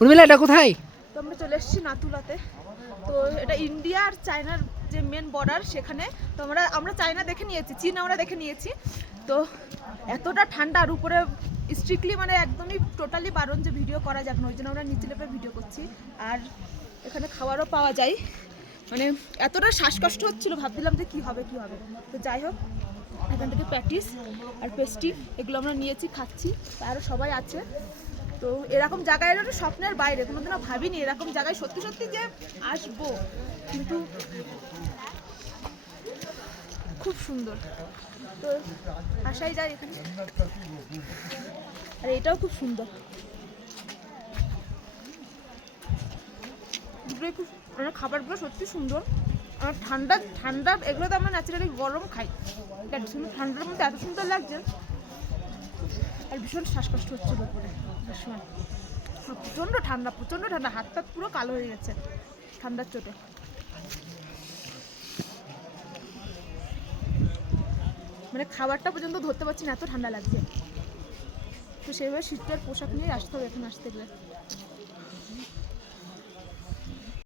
উর্মিলা, এটা কোথায়? তো আমরা চলে এসেছি নাতুলাতে। তো এটা ইন্ডিয়া আর চায়নার যে মেন বর্ডার সেখানে। তো আমরা আমরা চায়না দেখে নিয়েছি, চীন আমরা দেখে নিয়েছি। তো এতটা ঠান্ডা, আর উপরে স্ট্রিক্টলি মানে একদমই টোটালি বারণ যে ভিডিও করা যাক না, ওই জন্য আমরা নিচে লেপে ভিডিও করছি। আর এখানে খাবারও পাওয়া যায়। মানে এতটা শ্বাসকষ্ট হচ্ছিল, ভাবছিলাম যে কী হবে কী হবে। তো যাই হোক, এখান থেকে প্যাটিস আর পেস্টি, এগুলো আমরা নিয়েছি, খাচ্ছি। আরও সবাই আছে। তো এরকম জায়গায় এলো স্বপ্নের বাইরে, কোনোদিনও ভাবিনি এরকম জায়গায় সত্যি সত্যি যে আসব। কিন্তু খুব সুন্দর। তো আসাই যায় এখানে। আর এটাও খুব সুন্দর। দুটোই খুব মানে খাবারগুলো সত্যি সুন্দর। আর ঠান্ডা ঠান্ডা, এগুলো তো আমরা ন্যাচারালি গরম খাই। ঠান্ডার মধ্যে এত সুন্দর লাগছে। ভীষণ শ্বাসকষ্ট হচ্ছিল উপরে ভীষণ প্রচণ্ড ঠান্ডা প্রচণ্ড ঠান্ডা, হাত পাত পুরো কালো হয়ে গেছে ঠান্ডার চোটে। মানে খাবারটা পর্যন্ত ধরতে পারছি না, এত ঠান্ডা লাগছে। তো সেইভাবে শীতের পোশাক নিয়ে আসতে হবে এখন আসতে গেলে।